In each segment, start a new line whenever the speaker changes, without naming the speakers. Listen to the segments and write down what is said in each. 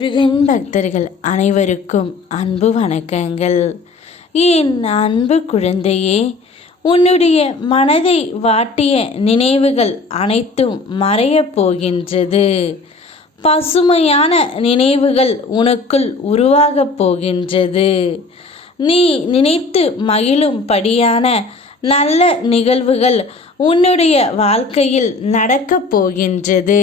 முருகன் பக்தர்கள் அனைவருக்கும் அன்பு வணக்கங்கள். என் அன்பு குழந்தையே உன்னுடைய மனதை வாட்டிய நினைவுகள் அனைத்தும் மறையப் போகின்றது. பசுமையான நினைவுகள் உனக்குள் உருவாகப் போகின்றது. நீ நினைத்து மகிழும்படியான நல்ல நிகழ்வுகள் உன்னுடைய வாழ்க்கையில் நடக்கப் போகின்றது.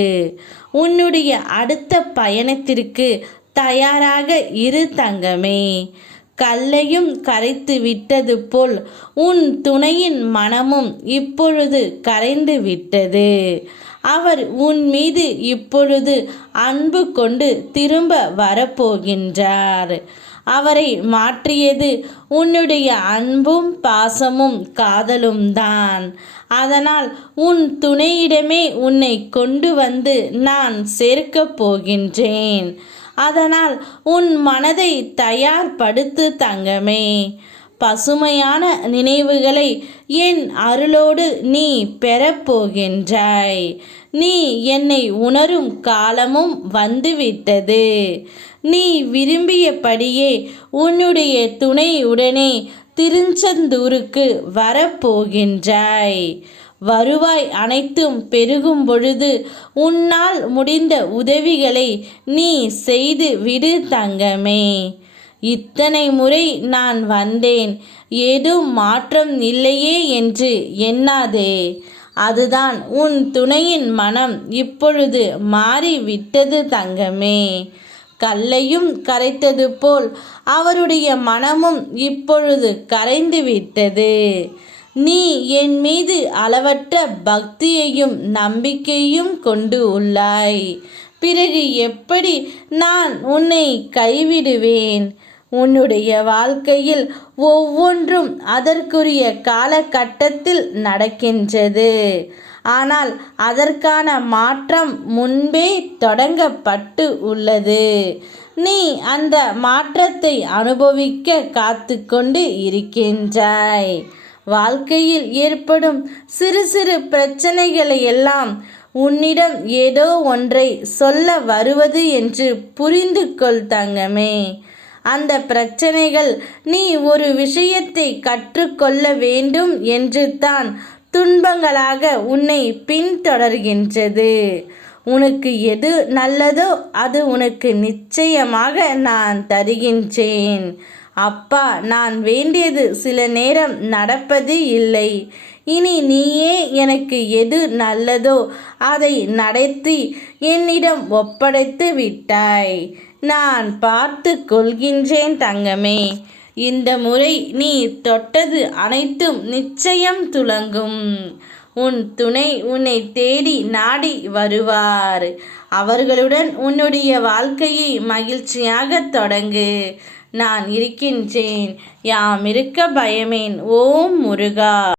உன்னுடைய அடுத்த பயணத்திற்கு தயாராக இரு தங்கமே. கல்லையும் கரைத்து விட்டது போல் உன் துணையின் மனமும் இப்பொழுது கரைந்து விட்டது. அவர் உன் மீது இப்பொழுது அன்பு கொண்டு திரும்ப வரப்போகின்றார். அவரை மாற்றியது உன்னுடைய அன்பும் பாசமும் காதலும் தான். அதனால் உன் துணையிடமே உன்னை கொண்டு வந்து நான் சேர்க்கப் போகின்றேன். அதனால் உன் மனதை தயார்படுத்து தங்கமே. பசுமையான நினைவுகளை என் அருளோடு நீ பெறப்போகின்றாய். நீ என்னை உணரும் காலமும் வந்துவிட்டது. நீ விரும்பியபடியே உன்னுடைய துணையுடனே திருச்செந்தூருக்கு வரப்போகின்றாய். வருவாய் அனைத்தும் பெருகும் பொழுது உன்னால் முடிந்த உதவிகளை நீ செய்து விடு தங்கமே. இத்தனை முறை நான் வந்தேன். ஏதும் மாற்றம் இல்லையே என்று எண்ணாதே. அதுதான் உன் துணையின் மனம். இப்பொழுது மாறிவிட்டது தங்கமே. கல்லையும் கரைத்தது போல் அவருடைய மனமும் இப்பொழுது கரைந்து விட்டது நீ என் மீது அளவற்ற பக்தியையும் நம்பிக்கையும் கொண்டு உள்ளாய். பிறகு எப்படி நான் உன்னை கைவிடுவேன்? உன்னுடைய வாழ்க்கையில் ஒவ்வொன்றும் அதற்குரிய காலகட்டத்தில் நடக்கின்றது. ஆனால் அதற்கான மாற்றம் முன்பே தொடங்கப்பட்டு உள்ளது. நீ அந்த மாற்றத்தை அனுபவிக்க காத்து கொண்டு இருக்கின்றாய். வாழ்க்கையில் ஏற்படும் சிறு சிறு பிரச்சனைகளை எல்லாம் உன்னிடம் ஏதோ ஒன்றை சொல்ல வருவது என்று புரிந்து கொள் தங்கமே. அந்த பிரச்சனைகள் நீ ஒரு விஷயத்தை கற்றுக்கொள்ள வேண்டும் என்று தான் துன்பங்களாக உன்னை பின்தொடர்கின்றது. உனக்கு எது நல்லதோ அது உனக்கு நிச்சயமாக நான் தருகின்றேன். அப்பா நான் வேண்டியது சில நேரம் நடப்பது இல்லை. இனி நீயே எனக்கு எது நல்லதோ அதை நடத்தி என்னிடம் ஒப்படைத்து விட்டாய். நான் பார்த்து கொள்கின்றேன் தங்கமே. இந்த முறை நீ தொட்டது அனைத்தும் நிச்சயம் துலங்கும். உன் துணை உன்னை தேடி நாடி வருவார். அவர்களுடன் உன்னுடைய வாழ்க்கையை மகிழ்ச்சியாக தொடங்கு. நான் இருக்கின்றேன். யாம் இருக்க பயமேன். ஓம் முருகா.